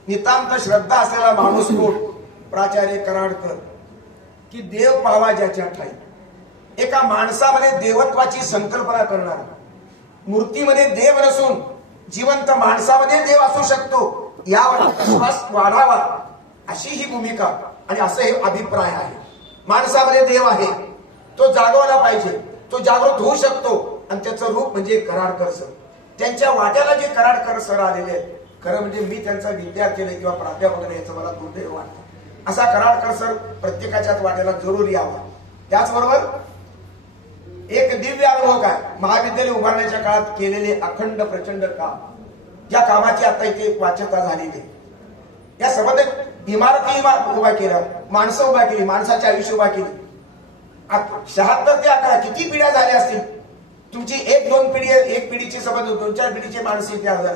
नितांत श्रद्धा असलेला माणूस कोण? प्राचार्य कराडकर. की देव पाहावा ज्याच्या ठाई. एका माणसामध्ये देवत्वाची संकल्पना करणार, मूर्तीमध्ये देव नसून जिवंत माणसामध्ये देव असू शकतो यावर विश्वास वाढावा अशी ही भूमिका आणि असं हे अभिप्राय आहे. माणसामध्ये देव आहे, तो जागवला पाहिजे, तो जागृत होऊ शकतो आणि त्याचं रूप म्हणजे कराडकर सर. त्यांच्या वाट्याला जे कराडकर सर आलेले आहेत, खरं म्हणजे मी त्यांचा विद्यार्थी नाही किंवा प्राध्यापक नाही याचं मला दुर्दैव वाटतं. असा कराडकर सर प्रत्येकाच्याच वाट्याला जरूर यावा. त्याचबरोबर एक दिव्य अनुभव काय, महाविद्यालय उभारण्याच्या काळात केलेले अखंड प्रचंड काम, ज्या कामाची आता इथे वाच्यता झालेली. या संबंध इमारती उभा केल्या, माणसं उभा केली, माणसाचे आयुष्य उभा केली. 76 ते 11 किती पिढ्या झाल्या असतील. तुमची एक दोन पिढी, एक पिढीचे संबंध 2-4 पिढीचे माणसं इथे आजार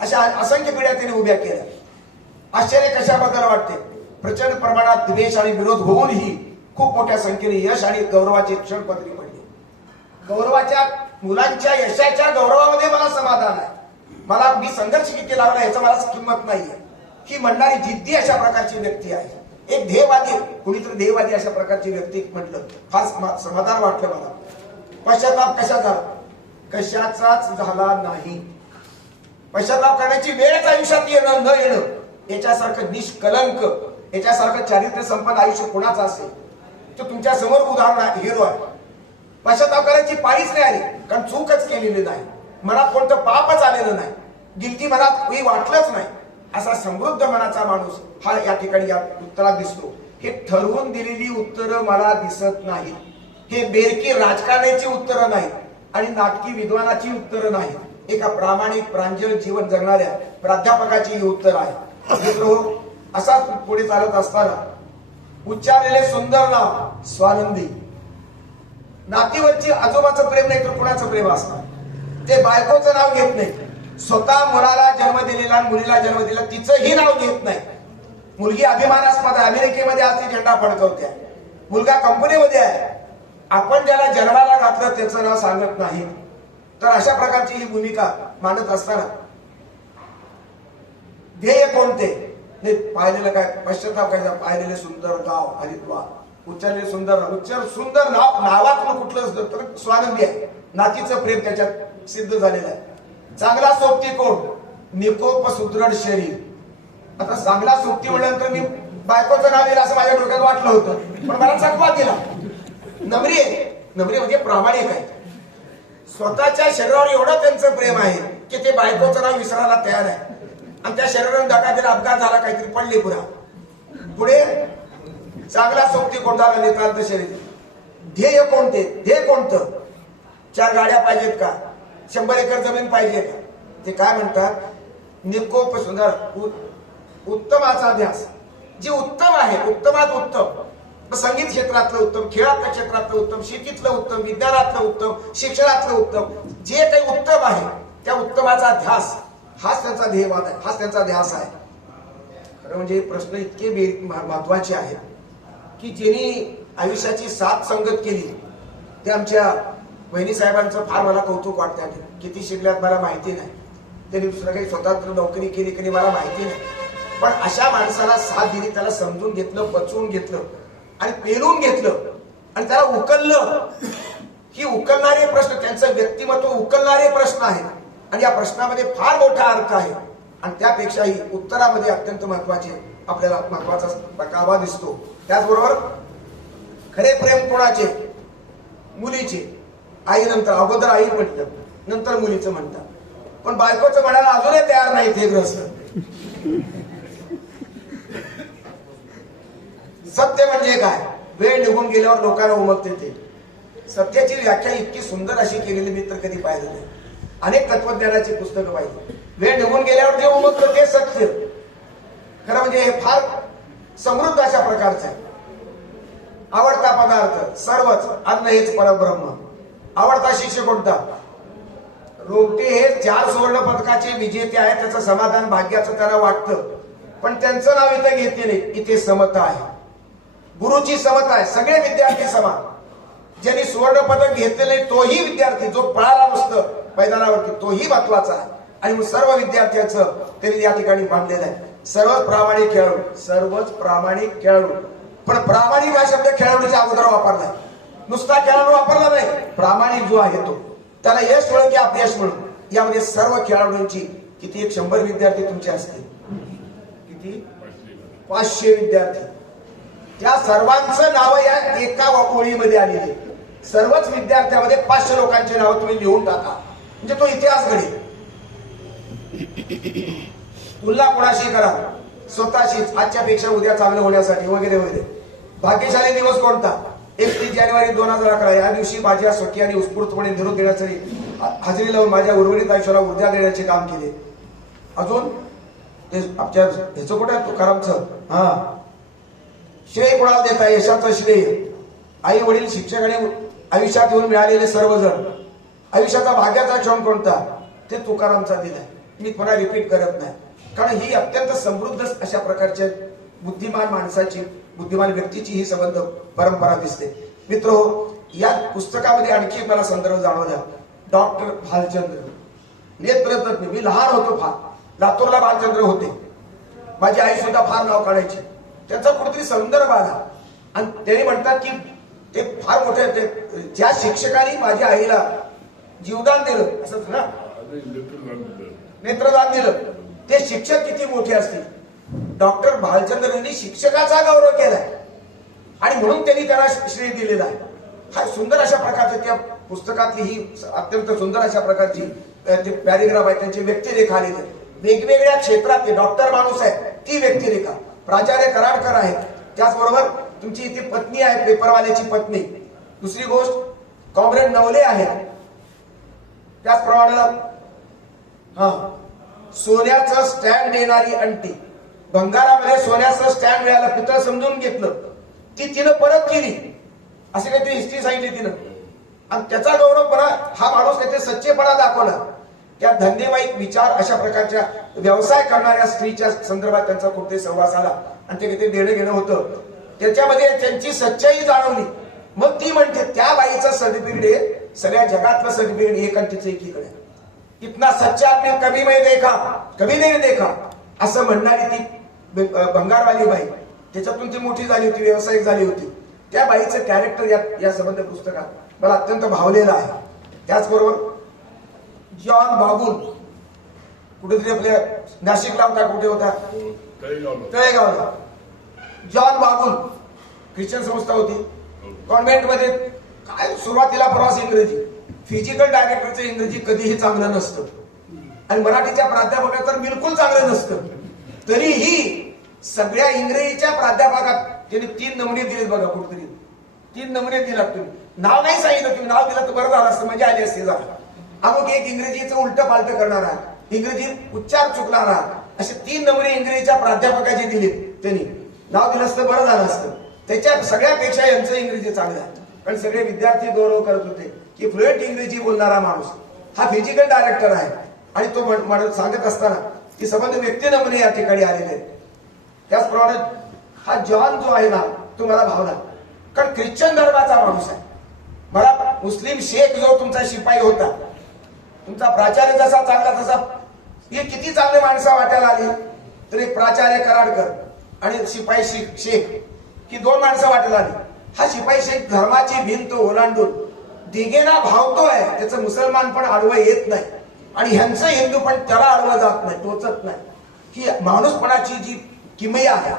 अशा असंख्य पिढ्या त्यांनी उभ्या केल्या. आश्चर्य कशाबद्दल वाटते. प्रचंड प्रमाणात द्वेष आणि विरोध होऊनही खूप मोठ्या संख्येने यश आणि गौरवाचे क्षण पदरी पडले. गौरवाच्या मुलांच्या यशाच्या गौरवामध्ये मला समाधान आहे. मला मी संघर्ष किती लावला याचं मला किंमत नाहीये. ही म्हणणारी जिद्दी अशा प्रकारची व्यक्ती आहे. एक ध्येयवादी, कुणीतरी ध्येयवादी अशा प्रकारची व्यक्ती म्हटलं फार समाधान वाटलं मला. पश्चाताप कशाचा? कशाचाच झाला नाही. पश्चाताप करण्याची वेळच आयुष्यात येणं न येणं याच्यासारखं निष्कलंक, याच्यासारखं चारित्र्य संपन्न आयुष्य कोणाचं असेल तो तुमच्या समोर उदाहरण हिरो आहे. पश्चाताप करायची पाळीच नाही आली, कारण चूकच केलेली नाही, मनात कोणतं पापच आलेलं नाही, गिल्टी मनात काही वाटलंच नाही. असा समृद्ध मनाचा माणूस हा या ठिकाणी या उत्तरात दिसतो. हे ठरवून दिलेली उत्तरं मला दिसत नाही. हे बेरकी राजकारणाची उत्तरं नाहीत आणि नाटकी विद्वानाची उत्तरं नाहीत. एका प्रामाणिक प्रांजळ जीवन जगणाऱ्या प्राध्यापकाची ही उत्तर आहे. मित्र असाच पुढे चालत असताना उच्चारलेले सुंदर नाव स्वानंदी. नातीवरची आजोबाचं प्रेम नाही तर कुणाचं प्रेम असणार. ते बायकोचं नाव घेत नाही. स्वतः मुलाला जन्म दिलेला, मुलीला जन्म दिला, तिचंही नाव घेत नाही. मुलगी अभिमानास्पद आहे, अमेरिकेमध्ये आज ती झेंडा फडकवते. मुलगा कंपनीमध्ये आहे, आपण ज्याला जन्माला घातलं त्याचं नाव सांगत नाही. तर अशा प्रकारची ही भूमिका मांडत असताना ध्येय कोणते? पाहिलेलं काय? पश्चाताप करायचा. पाहिलेले सुंदर गाव हरिद्वार. उच्चारलेले सुंदर, उच्चार सुंदर नाव, नावात कुठलं तर स्वानंदी आहे. नातीचं प्रेम त्याच्यात सिद्ध झालेलं आहे. चांगला सोबती कोण? निकोप सुदृढ शरीर. आता चांगला सोबती म्हटल्यानंतर मी बायकोचं नाव येईल असं माझ्या डोक्यात वाटलं होतं, पण मला चकवा दिला. नम्री आहे. नम्री म्हणजे प्रामाणिक आहे. स्वतःच्या शरीरावर एवढं त्यांचं प्रेम आहे की ते बायकोचं नाव विसरायला तयार आहे. आणि त्या शरीरावर धक्का दिला, अपघात झाला, काहीतरी पडले पुरा. पुढे चांगला सोबती कोणता? नितांत शरीर. ध्येय कोणते? ध्येय कोणतं? 4 गाड्या पाहिजेत का? 100 एकर जमीन पाहिजे का? ते काय म्हणतात? निकोप सुंदर उत्तमाचा ध्यास. जे उत्तम आहे, उत्तमात उत्तम. संगीत क्षेत्रातलं उत्तम, खेळातल्या क्षेत्रातलं उत्तम, शेतीतलं उत्तम, विज्ञानातलं उत्तम, शिक्षणातलं उत्तम. जे काही उत्तम आहे त्या उत्तमाचा ध्यास हाच त्यांचा ध्येयवाद आहे, हाच त्यांचा ध्यास आहे. खरं म्हणजे प्रश्न इतके महत्वाचे आहेत की ज्यांनी आयुष्याची साथ संगत केली ते आमच्या वहिनी साहेबांचं फार मला कौतुक वाटतं. किती शिकल्यात मला माहिती नाही, त्यांनी दुसरं काही स्वतंत्र नोकरी केली की मला माहिती नाही, पण अशा माणसाला साथ दिली, त्याला समजून घेतलं, पचवून घेतलं आणि पेलून घेतलं आणि त्याला उकललं. ही उकलणारे प्रश्न, त्यांचं व्यक्तिमत्व उकलणारे प्रश्न आहेत आणि या प्रश्नामध्ये फार मोठा अर्थ आहे. आणि त्यापेक्षाही उत्तरामध्ये अत्यंत महत्वाचे आपल्याला महत्वाचा कावा दिसतो. त्याचबरोबर खरे प्रेम कोणाचे? मुलीचे. आई नंतर, अगोदर आई म्हटलं, नंतर मुलीचं म्हणतात. पण बायकोचं म्हणायला अजूनही तयार नाही ते ग्रस्त. सत्य म्हणजे काय? वेळ निघून गेल्यावर लोकांना उमगते ते. सत्याची व्याख्या इतकी सुंदर अशी केलेली मी तर कधी पाहिलं नाही. अनेक तत्वज्ञानाची पुस्तकं पाहिली. वेळ निघून गेल्यावर जे उमगतं ते सत्य. खरं म्हणजे हे फार समृद्ध अशा प्रकारचं आहे. आवडता पदार्थ सर्वच, अन्न हेच परब्रह्म. आवडता शिष्य कोणता? रोमटे हे 4 सुवर्ण पदकाचे विजेते आहेत. त्याचं समाधान भाग्याचं त्यांना वाटतं, पण त्यांचं नाव इथं घेतले नाही. इथे समता आहे, गुरुची समता आहे. सगळे विद्यार्थी समान. ज्यांनी सुवर्ण पदक घेतलेले तोही विद्यार्थी, जो पळाला नसतं मैदानावरती तोही महत्वाचा आहे. आणि मग सर्व विद्यार्थ्यांचं त्यांनी या ठिकाणी मांडलेलं आहे. सर्वच प्रामाणिक खेळाडू, सर्वच प्रामाणिक खेळाडू. पण प्रामाणिक हा शब्द खेळाडूच्या अगोदर वापरलाय. नुसता खेळाडू वापरला नाही. प्रामाणिक जो आहे तो, त्याला यश मिळो की अपयश मिळो, यामध्ये सर्व खेळाडूंची किती 100 विद्यार्थी तुमचे असतील, किती 500 विद्यार्थी. त्या सर्वांचं नाव या एका ओळीमध्ये आलेली. सर्वच विद्यार्थ्यामध्ये 500 लोकांची नावं तुम्ही लिहून टाका, म्हणजे तो इतिहास घडेल. तुलना कोणाशी करा? स्वतःशीच. आजच्या पेक्षा उद्या चांगलं होण्यासाठी वगैरे वगैरे. भाग्यशाली दिवस कोणता? 31 जानेवारी 2011. या दिवशी माझ्या स्वकीय आणि उत्स्फूर्तपणे निरोप देण्यासाठी हजेरी लावून माझ्या उर्वरित आयुष्याला ऊर्जा देण्याचे काम केले. अजून ते आमच्या ह्याचं कुठे आहे तुकारामचं? हा, श्रेय कोणाला देता? यशाचं श्रेय आई वडील शिक्षक आणि आयुष्यात येऊन मिळालेले सर्वजण. आयुष्याचा भाग्याचा क्षण कोणता? ते तुकारामचा दिलाय. मी पुन्हा रिपीट करत नाही, कारण ही अत्यंत समृद्ध अशा प्रकारच्या बुद्धिमान माणसाची, बुद्धिमान व्यक्तीची ही संबंध परंपरा दिसते. मित्र, या पुस्तकामध्ये आणखी मला संदर्भ जाणवला. डॉक्टर भालचंद्र, नेत्रतज्ञ. मी लहान होतो फार, लातूरला भालचंद्र होते. माझी आई सुद्धा फार नाव काढायची. त्याचा कुठेतरी संदर्भ आला आणि त्यांनी म्हणतात की ते फार मोठे, ज्या शिक्षकांनी माझ्या आईला जीवदान दिलं, असंच ना, नेत्रदान दिलं, ते शिक्षक किती मोठे असतील. डॉक्टर भालचंद्र यांनी शिक्षकाचा गौरव केलाय आणि म्हणून त्यांनी त्याला श्रेय दिलेला आहे. हा सुंदर अशा प्रकारचे त्या पुस्तकातली ही अत्यंत सुंदर अशा प्रकारची ते पॅरेग्राफ आहे. त्यांची व्यक्तिरेखा आलेली. वेगवेगळ्या क्षेत्रात ते डॉक्टर माणूस आहे ती व्यक्तिरेखा. प्राचार्य कराडकर आहेत. त्याचबरोबर तुमची इथे पत्नी आहे, पेपरवाल्याची पत्नी. दुसरी गोष्ट कॉम्रेड नवले आहेत. त्याचप्रमाणे सोन्याचं स्टँड देणारी अंटी, भंगारामध्ये सोन्याचं स्टँड मिळालं, पितळ समजून घेतलं, ती तिनं परत केली, असे काहीतरी हिस्ट्री सांगितली तिनं. आणि त्याचा गौरवपणा हा माणूस काहीतरी सच्चेपणा दाखवला. त्या धंदेवाईक विचार अशा प्रकारच्या व्यवसाय करणाऱ्या स्त्रीच्या संदर्भात त्यांचा कुठे सहवास आला आणि ते काहीतरी देणं घेणं होतं. त्याच्यामध्ये त्यांची सच्चाई जाणवली. मग ती म्हणते त्या बाईचं सर्टिफिकेट आहे सगळ्या जगातलं सर्टिफिकेट एक आणि तिचं एकीकडे. इतना सच्चा आदमी कभी मैं देखा, कभी नहीं देखा, असं म्हणणारी ती भंगारवाली बाई. त्याच्यातून ती मोठी झाली होती, व्यावसायिक झाली होती. त्या बाईचं कॅरेक्टर या संबंध पुस्तकात मला अत्यंत भावलेलं आहे. त्याचबरोबर जॉन बागुल, कुठेतरी आपल्या नाशिकला होता, कुठे होता? तळेगावला. जॉन बागुल, ख्रिश्चन संस्था होती, कॉन्व्हेंटमध्ये. काय सुरुवातीला प्रवास इंग्रजी, फिजिकल डायरेक्टरचं इंग्रजी कधीही चांगलं नसतं आणि मराठीच्या प्राध्यापकाचं तर बिलकुल चांगलं नसतं. तरीही सगळ्या इंग्रजीच्या प्राध्यापकात त्यांनी 3 नमुने दिलेत बघा. कुठेतरी 3 नमुने दिलात तुम्ही. नाव नाही सांगितलं, तुम्ही नाव दिलं तर बरं झालं असतं, म्हणजे आली असते जरा. अमुक एक इंग्रजीचं उलट पालट करणारा, इंग्रजी उच्चार चुकणारा, असे 3 नमुने इंग्रजीच्या प्राध्यापकाचे दिलेत त्यांनी. नाव दिलं असतं बरं झालं असतं. त्याच्या सगळ्यापेक्षा यांचं इंग्रजी चांगलं आहे. कारण सगळे विद्यार्थी गौरव करत होते की फ्लुएंट इंग्रजी बोलणारा माणूस हा फिजिकल डायरेक्टर आहे. आणि तो सांगत असताना ती संबंध व्यक्ती नमुने या ठिकाणी आलेले आहेत. त्याचप्रमाणे हा जॉन जो आहे ना, तो मला भावला, कारण ख्रिश्चन धर्माचा माणूस आहे. मला मुस्लिम शेख जो तुमचा शिपाई होता, तुमचा प्राचार्य जसा चांगला तसा हे किती चांगले माणसं वाटायला आली. तर एक प्राचार्य कराडकर आणि शिपाई शेख ही 2 माणसं वाटायला आली. हा शिपाई शेख धर्माची भिंत ओलांडून दिगेना भावतोय. त्याचं मुसलमान पण आडवं येत नाही आणि ह्यांचं हिंदू पण त्याला आडवं जात नाही, टोचत नाही. ही माणूसपणाची जी किमया आहे,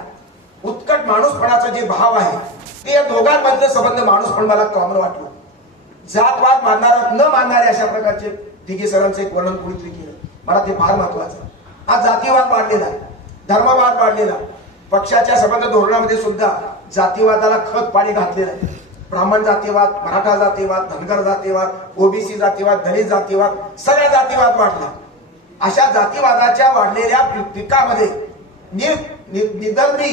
उत्कट माणूसपणाचा जे भाव आहे, ते या दोघांमधले संबंध माणूस पण मला कॉमन वाटलं. जातवाद मानणारा न मानणारे अशा प्रकारचे दिघे सरांचं एक वर्णन कुणीतरी केलं. मला ते फार महत्वाचं आहे. आज जातीवाद वाढलेला आहे, धर्मवाद वाढलेला, पक्षाच्या संबंध धोरणामध्ये सुद्धा जातीवादाला खत पाणी घातलेलं आहे. ब्राह्मण जातीवाद, मराठा जातीवाद, धनगर जातीवाद, ओबीसी जातीवाद, दलित जातीवाद, सगळ्या जातीवाद वाढला. अशा जातीवादाच्या वाढलेल्या पिकामध्ये निधर्मी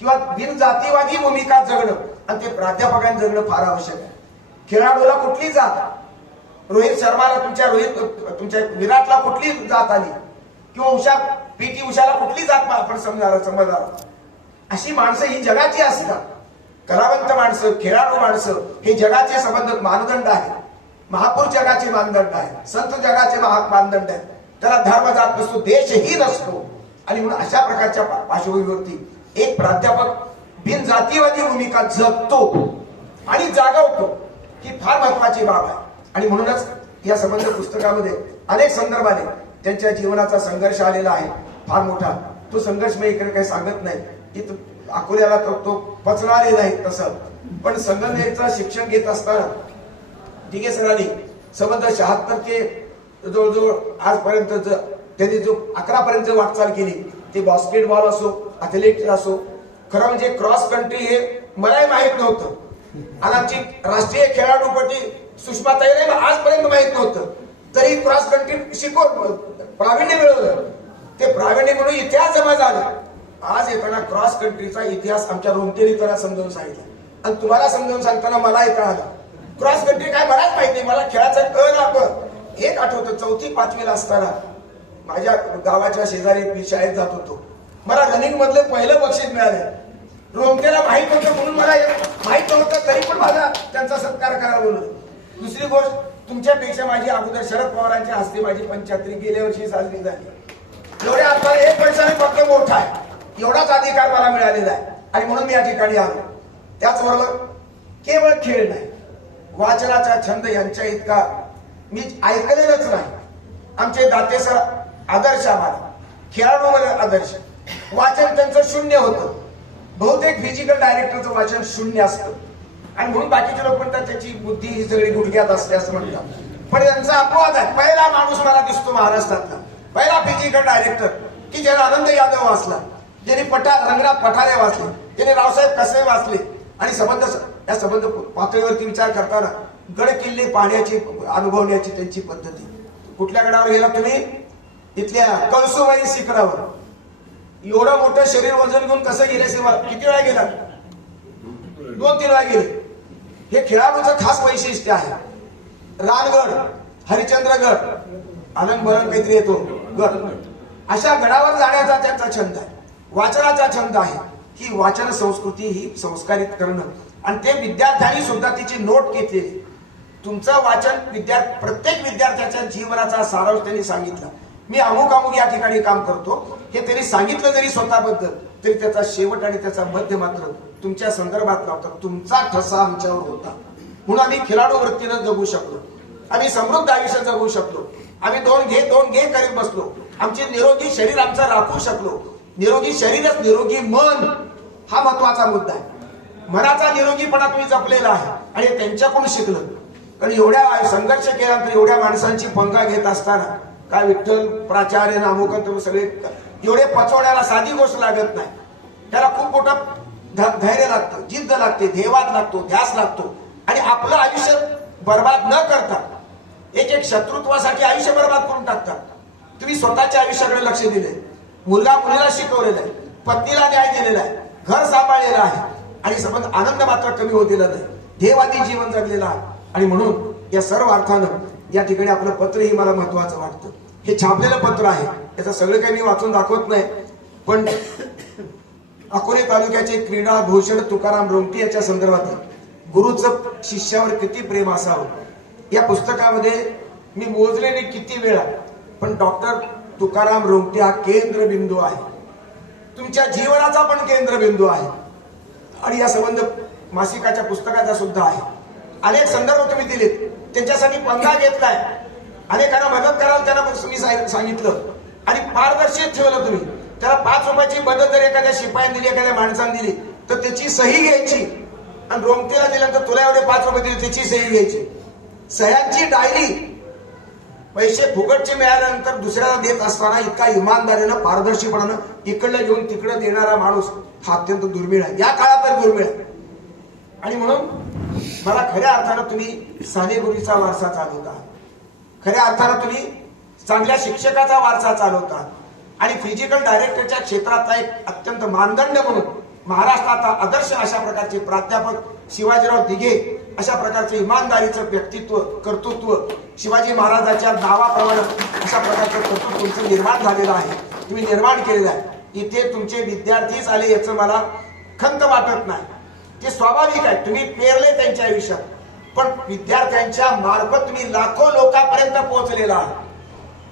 किंवा बिनजातीवादी भूमिका जगणं आणि ते प्राध्यापकांनी जगणं फार आवश्यक आहे. खेळाडूला कुठली जात, रोहित शर्माला तुमच्या विराटला कुठली जात आली, किंवा पीटी उषाला कुठली जात आपण समजणार. अशी माणसं ही जगाची असतात. कलावंत माणसं, खेळाडू माणसं हे जगाचे संबंध मानदंड आहे. महापूर जगाचे मानदंड आहे, संत जगाचे मानदंड आहेत. त्याला धर्म जात नसतो, देशही नसतो. आणि म्हणून अशा प्रकारच्या पार्श्वभूमीवरती एक प्राध्यापक बिनजातीवादी भूमिका जगतो आणि जागवतो ही फार महत्वाची बाब आहे. आणि म्हणूनच या संबंध पुस्तकामध्ये अनेक संदर्भ आले. त्यांच्या जीवनाचा संघर्ष आलेला आहे फार मोठा. तो संघर्ष मी इकडे काही सांगत नाही की अकोल्याला तो पचणारे नाही तसं. पण संगमनेरचं शिक्षण घेत असताना दिघे सरांनी संबंध 76 ते जवळजवळ आजपर्यंत त्यांनी जो 11 पर्यंत वाटचाल केली, ते बास्केटबॉल असो, अथलेटिक्स असो. खरं म्हणजे क्रॉस कंट्री हे मलाही माहित नव्हतं. आणि आमची राष्ट्रीय खेळाडूपटी सुषमाताईला आजपर्यंत माहित नव्हतं. तरी क्रॉस कंट्री शिकवून प्रावीण्य मिळवलं. ते प्रावीण्य मिळून इतिहास जमा झाला. आज येताना क्रॉस कंट्रीचा इतिहास आमच्या रोमटेरी त्याला समजावून सांगितला. आणि तुम्हाला समजावून सांगताना मलाही कळालं क्रॉस कंट्री काय मलाच माहिती नाही. मला खेळाचा कळ आपण एक आठवतं, 4थी 5वीला असताना माझ्या गावाच्या शेजारी मी शाळेत जात होतो. मला रनिंग मधलं पहिलं बक्षीस मिळालं. रोमटेला माहित होतं म्हणून मला माहित नव्हतं, तरी पण मला त्यांचा सत्कार करायला बोलवलं. दुसरी गोष्ट, तुमच्यापेक्षा माझी अगोदर शरद पवारांच्या हस्ते माझी 75 गेल्या वर्षी साजरी झाली. एवढ्या आता 1 वर्षाने फक्त मोठा आहे, एवढाच अधिकार मला मिळालेला आहे. आणि म्हणून मी या ठिकाणी आलो. त्याचबरोबर केवळ खेळ नाही, वाचनाचा छंद यांच्या इतका मी ऐकलेलंच नाही. आमचे दाते सर आदर्श, आम्हाला खेळाडूमध्ये आदर्श. वाचन त्यांचं शून्य होतं. बहुतेक फिजिकल डायरेक्टरचं वाचन शून्य असतं. आणि म्हणून बाकीचे लोक म्हणतात त्याची बुद्धी ही सगळी गुडघ्यात असते असं म्हणतात. पण त्यांचा अपवाद आहे. पहिला माणूस मला दिसतो महाराष्ट्रातला, पहिला फिजिकल डायरेक्टर की ज्याने आनंद यादव वाचला, ज्याने रंगनाथ पठारे वाचले, ज्याने रावसाहेब कसे वाचले. आणि या संबंध पातळीवरती विचार करताना गड किल्ले पाहण्याची, अनुभवण्याची त्यांची पद्धती. कुठल्या गडावर गेला तुम्ही? इथल्या कळसुबाई शिखरावर. एवढं मोठं शरीर वजन घेऊन कसं गेले? किती वेळा गेला? 2-3 वेळा गेले. हे खेळाडूचं खास वैशिष्ट्य आहे. रानगड, हरिश्चंद्रगड, आनंद बरण काहीतरी येतो गड, अशा गडावर जाण्याचा त्यांचा छंद आहे. वाचनाचा छंद आहे. ही वाचन संस्कृती ही संस्कारित करणं, आणि ते विद्यार्थ्यांनी सुद्धा तिची नोट घेतलेली. तुमचं वाचन प्रत्येक विद्यार्थ्याच्या जीवनाचा सारांश त्यांनी सांगितला. मी अमुक या ठिकाणी काम करतो हे त्यांनी सांगितलं जरी स्वतःबद्दल, तरी त्याचा शेवट आणि त्याचा मध्य मात्र तुमच्या संदर्भात नव्हता. तुमचा ठसा आमच्यावर होता. म्हणून आम्ही खेळाडू वृत्तीनं जगू शकलो, आम्ही समृद्ध आयुष्य जगू शकलो, आम्ही दोन घे करीत बसलो, आमचे निरोगी शरीर आमचं राखू शकलो. निरोगी शरीरच निरोगी मन हा महत्वाचा मुद्दा आहे. मनाचा निरोगीपणा तुम्ही जपलेला आहे आणि त्यांच्याकडून शिकलं. कारण एवढ्या संघर्ष केल्यानंतर एवढ्या माणसांची पंगा घेत असताना काय विठ्ठल प्राचार्य नामोकन सगळे एवढे पचवण्याला साधी गोष्ट लागत नाही. त्याला खूप मोठं धैर्य लागतं, जिद्द लागते, ध्येयवाद लागतो, ध्यास लागतो. आणि आपलं आयुष्य बर्बाद न करता एक शत्रुत्वासाठी आयुष्य बर्बाद करून टाकतात. तुम्ही स्वतःच्या आयुष्याकडे लक्ष दिले, मुलगा मुलीला शिकवलेला आहे, पत्नीला न्याय दिलेला आहे, घर सांभाळलेलं आहे, आणि संबंध आनंद मात्र कमी होत दिला नाही. ध्येयवादी जीवन जगलेलं आहे. आणि म्हणून या सर्व अर्थानं या ठिकाणी आपलं पत्र ही मला महत्वाचं वाटतं. हे छापलेलं पत्र आहे, याचं सगळं काही मी वाचून दाखवत नाही. पण अकोले तालुक्याचे क्रीडा भूषण तुकाराम रोमटे याच्या संदर्भात गुरुचं शिष्यावर किती प्रेम असावं या पुस्तकामध्ये मी मोजलेले किती वेळा. पण डॉक्टर तुकाराम रोमटे हा केंद्रबिंदू आहे, तुमच्या जीवनाचा पण केंद्रबिंदू आहे. आणि या संबंध मासिकाच्या पुस्तकाचा सुद्धा आहे. अनेक संदर्भ तुम्ही दिलेत, त्यांच्यासाठी पंगा घेतलाय, अनेकांना मदत कराल त्यांना मी सांगितलं, आणि पारदर्शक ठेवलं तुम्ही. त्याला 5 रुपयाची मदत जर एखाद्या शिपायाने दिली, एखाद्या माणसाने दिली, तर त्याची सही घ्यायची. आणि रोमतेला दिल्यानंतर तुला एवढे 5 रुपये दिले त्याची सही घ्यायची. सह्यांची डायरी पैसे फुकटचे मिळाल्यानंतर दुसऱ्याला देत असताना इतका इमानदारीनं पारदर्शीपणानं इकडलं घेऊन तिकडं देणारा माणूस हा अत्यंत दुर्मिळ आहे, या काळात तर दुर्मिळ आहे. आणि म्हणून मला खऱ्या अर्थानं तुम्ही सानेगुरूचा वारसा चालवता, खऱ्या अर्थानं तुम्ही चांगल्या शिक्षकाचा वारसा चालवता आणि फिजिकल डायरेक्टरच्या क्षेत्रातला एक अत्यंत मानदंड म्हणून महाराष्ट्राचा आदर्श अशा प्रकारचे प्राध्यापक शिवाजीराव दिघे अशा प्रकारचे इमानदारीचं व्यक्तित्व, कर्तृत्व, शिवाजी महाराजांच्या नावाप्रमाणे अशा प्रकारचं कर्तृत्व तुमचं निर्माण झालेलं आहे, तुम्ही निर्माण केलेलं आहे. इथे तुमचे विद्यार्थीच आले याचं मला खंत वाटत नाही, ते स्वाभाविक आहे, तुम्ही पेरले त्यांच्या आयुष्यात. पण विद्यार्थ्यांच्या मार्फत तुम्ही लाखो लोकांपर्यंत पोहोचलेला आहात.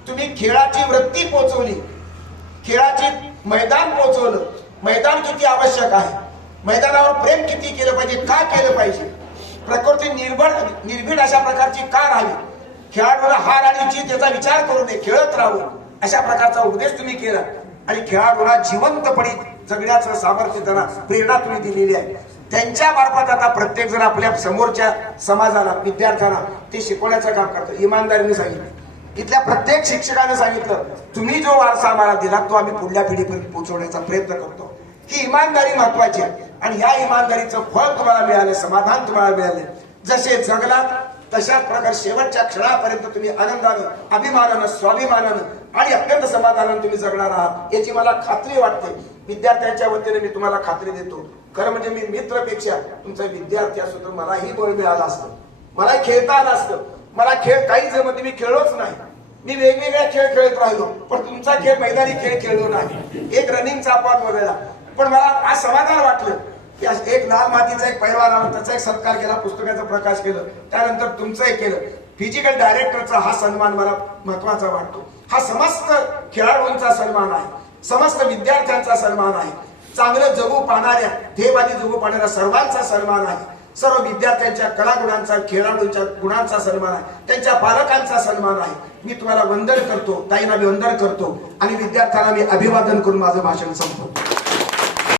तुम्ही खेळाची वृत्ती पोहोचवली, खेळाची मैदान पोहोचवलं. मैदान किती आवश्यक आहे, मैदानावर प्रेम किती केलं पाहिजे, का केलं पाहिजे, प्रकृती निर्भीड अशा प्रकारची का राहावी, खेळाडूला हार आणि जीत याचा विचार करू नये, खेळत राहावं अशा प्रकारचा उपदेश तुम्ही केला. आणि खेळाडूला जिवंतपणे जगण्याचं सामर्थ्य त्यांना प्रेरणा तुम्ही दिलेली आहे. त्यांच्या मार्फत आता प्रत्येक जण आपल्या समोरच्या समाजाला, विद्यार्थ्यांना ते शिकवण्याचं काम करतं. इमानदारीने सांगितलं, इथल्या प्रत्येक शिक्षकाने सांगितलं, तुम्ही जो वारसा आम्हाला दिला तो आम्ही पुढल्या पिढीपर्यंत पोहोचवण्याचा प्रयत्न करतो. ही इमानदारी महत्वाची आहे आणि या इमानदारीचं फळ तुम्हाला मिळालं, समाधान तुम्हाला मिळालं. जसे जगला तशाच प्रकारे शेवटच्या क्षणापर्यंत तुम्ही आनंदानं, अभिमानानं, स्वाभिमानानं आणि अत्यंत समाधानानं तुम्ही जगणार आहात याची मला खात्री वाटते. विद्यार्थ्यांच्या वतीने मी तुम्हाला खात्री देतो, खरं म्हणजे मी मित्रपेक्षा तुमचा विद्यार्थी असतो तर मलाही बळ मिळालं असतं, मला खेळता आलं असतं. मला खेळ काही जमत मी खेळलोच नाही, मी वेगवेगळ्या खेळ खेळत राहिलो, पण तुमचा खेळ मैदानी खेळ खेळलो नाही. एक रनिंगचा अपवाद वगैरे, पण मला आज समाधान वाटलं की एक लाल मातीचा एक पैलवान आला, त्याचा एक सत्कार केला, पुस्तकाचा प्रकाश केलं, त्यानंतर तुमचं एक केलं. फिजिकल डायरेक्टरचा हा सन्मान मला महत्वाचा वाटतो. हा समस्त खेळाडूंचा सन्मान आहे, समस्त विद्यार्थ्यांचा सन्मान आहे, चांगलं जगू पाहणाऱ्या, ध्येयवादी जगू पाहणाऱ्या सर्वांचा सन्मान आहे. सर्व विद्यार्थ्यांच्या कलागुणांचा, खेळाडूंच्या गुणांचा सन्मान आहे, त्यांच्या पालकांचा सन्मान आहे. मी तुम्हाला वंदन करतो, ताईंना मी वंदन करतो आणि विद्यार्थ्यांना मी अभिवादन करून माझं भाषण संपवतो.